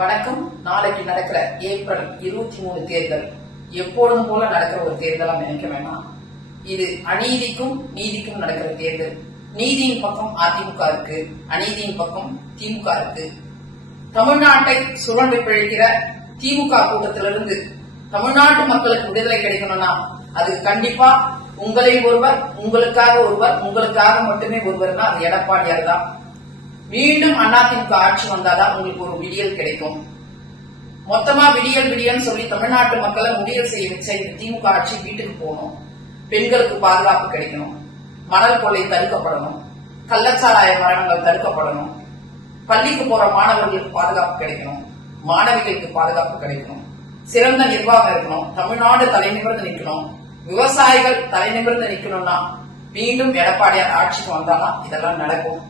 வணக்கம். நாளைக்கு நடக்கிற ஏப்ரல் 23 தேர்தல் எப்பொழுதும் போல நடக்கிற ஒரு தேர்தலா நினைக்க வேண்டாம். இது அநீதிக்கும் நீதிக்கும் நடக்கிற தேர்தல். நீதியின் பக்கம் அதிமுக இருக்கு, அநீதியின் பக்கம் திமுக இருக்கு. தமிழ்நாட்டை சுரண்டி பிழைக்கிற திமுக கூட்டத்திலிருந்து தமிழ்நாட்டு மக்களுக்கு விடுதலை கிடைக்கணும்னா அது கண்டிப்பா உங்களை ஒருவர், உங்களுக்காக ஒருவர், உங்களுக்காக மட்டுமே ஒருவர்னா அது எடப்பாடியார் தான். மீண்டும் அதிமுக ஆட்சி வந்தாதான் உங்களுக்கு ஒரு விடியல் கிடைக்கும். மொத்தமா விடியல் சொல்லி தமிழ்நாட்டு மக்களை முடியல் செய்ய வச்ச இந்த திமுக ஆட்சி வீட்டுக்கு போகணும். பெண்களுக்கு பாதுகாப்பு கிடைக்கணும், மணல் கொள்ளை தடுக்கப்படணும், கள்ளச்சாராய மரணங்கள் தடுக்கப்படணும், பள்ளிக்கு போற மாணவர்களுக்கு பாதுகாப்பு கிடைக்கணும், மாணவிகளுக்கு பாதுகாப்பு கிடைக்கணும், சிறந்த நிர்வாகம் இருக்கணும், தமிழ்நாடு தலைநிமிர்ந்து நிற்கணும், விவசாயிகள் தலைநிமிர்ந்து நிற்கணும்னா மீண்டும் எடப்பாடியார் ஆட்சிக்கு வந்தாலும் இதெல்லாம் நடக்கும்.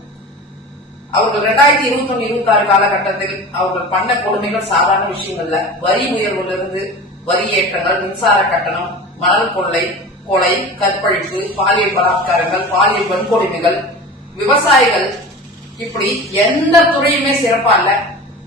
அவர்கள் 2021-26 காலகட்டத்தில் அவர்கள் பண்ண கொடுமைகள் சாதாரண விஷயங்கள்ல. வரி உயர்விலிருந்து வரி ஏற்றங்கள், மின்சார கட்டணம், மணல் கொள்ளை, கொலை, கற்பழிப்பு, பாலியல் பலாத்காரங்கள், பாலியல் வன்கொடுமைகள், விவசாயிகள், இப்படி எந்த துறையுமே சிறப்பா இல்ல.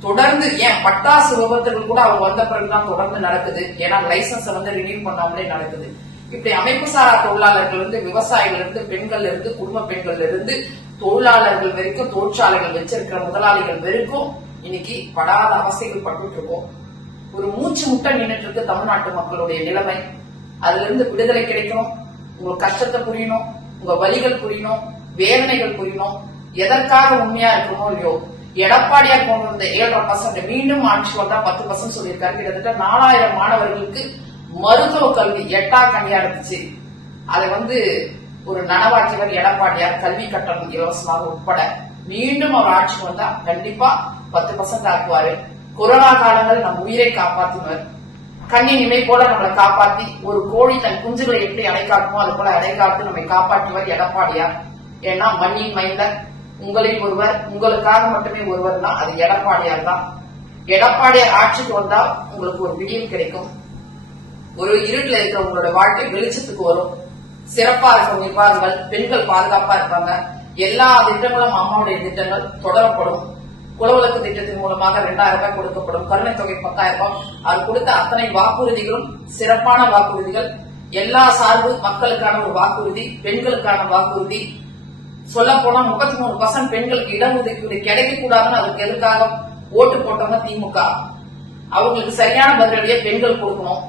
தொடர்ந்து ஏன் பட்டாசு விபத்துகள் கூட அவங்க வந்த பிறகுதான் தொடர்ந்து நடக்குது. ஏன்னா லைசன்ஸ் ரினியூ பண்ணாமலே நடக்குது. இப்படி அமைப்பு சாரா தொழிலாளர்கள் இருந்து, விவசாயிகள் இருந்து, பெண்கள் இருந்து, குடும்ப பெண்கள் இருந்து, தொழிலாளர்கள் வரைக்கும், தொழிற்சாலைகள் வச்சிருக்கிற முதலாளிகள் வரைக்கும் இன்னைக்கு படாத அவஸ்தைகள் பட்டு இருக்கோம். ஒரு மூச்சு முட்டை நின்றுட்டு இருக்கு தமிழ்நாட்டு மக்களுடைய நிலைமை. அதுல இருந்து விடுதலை கிடைக்கணும். உங்க கஷ்டத்தை புரியணும், உங்க வலிகள் புரியணும், வேதனைகள் புரியணும். எதற்காக உண்மையா இருக்கணும் இல்லையோ, எடப்பாடியார் கொண்டு வந்த 7.5% மீண்டும் ஆட்சி வந்தா 10% சொல்லியிருக்காரு. கிட்டத்தட்ட 4000 மாணவர்களுக்கு மருத்துவ கல்வி எட்டாக்கணியா இருந்துச்சு. அதை ஒரு நனவாக்கியவர் எடப்பாடியார். கல்வி கட்டணம் இலவசமாக உட்பட மீண்டும் அவர் ஆட்சி வந்தா கண்டிப்பா 10% ஆக்குவாரு. கொரோனா காலங்கள் நம் உயிரை காப்பாத்தினர். கண்ணின் இமை போல நம்மளை காப்பாத்தி, ஒரு கோழி தன் குஞ்சுகளை எப்படி அடைக்காக்குமோ அது போல அடைக்காத்து நம்மை காப்பாற்றியவர் எடப்பாடியார். ஏன்னா மண்ணின் மைந்தர், உங்களில் ஒருவர், உங்களுக்காக மட்டுமே ஒருவர் தான், அது எடப்பாடியார் தான். எடப்பாடியார் ஆட்சிக்கு வந்தா உங்களுக்கு ஒரு விடியம் கிடைக்கும். ஒரு இருட்டுல இருக்கிற உங்களோட வாழ்க்கை வெளிச்சத்துக்கு வரும். சிறப்பா இருக்கும் நிர்வாகங்கள், பெண்கள் பாதுகாப்பா இருப்பாங்க. எல்லா திட்டங்களும் அம்மாவுடைய திட்டங்கள் தொடரப்படும். குலவிளக்கு திட்டத்தின் மூலமாக 2000 ரூபாய் கொடுக்கப்படும். கருணை தொகை 10,000 ரூபாய். அது கொடுத்த அத்தனை வாக்குறுதிகளும் சிறப்பான வாக்குறுதிகள். எல்லா சார்பு மக்களுக்கான ஒரு வாக்குறுதி, பெண்களுக்கான வாக்குறுதி. சொல்ல போனா 33% பெண்களுக்கு இடஒதுக்கீடு கிடைக்க கூடாதுன்னு அதுக்கு எதுக்காக ஓட்டு போட்டவங்க திமுக. அவங்களுக்கு சரியான பதிலடியை பெண்கள் கொடுக்கணும்.